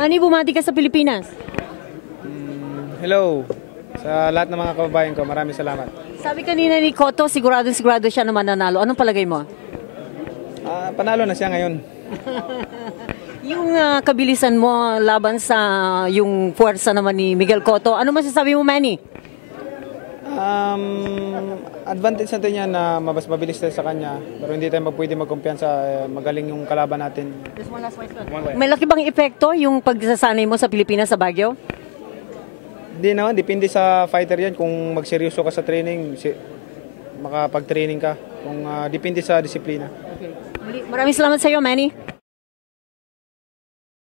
Manny, bumati ka sa Pilipinas. Hello sa lahat ng mga kababayan ko. Maraming salamat. Sabi kanina ni Cotto, sigurado siya na mananalo. Anong palagay mo? Panalo na siya ngayon. Yung kabilisan mo laban sa yung puwersa naman ni Miguel Cotto, ano masasabi mo, Manny? Advantage natin yan na mas mabilis tayo sa kanya. Pero hindi tayo pwede magkumpiyansa. Magaling yung kalaban natin. May laki bang epekto yung pagsasanay mo sa Pilipinas sa Baguio? Hindi naman. Depende sa fighter yan. Kung magseryoso ka sa training, makapag-training ka. Kung depende sa disiplina. Maraming salamat sa iyo, Manny.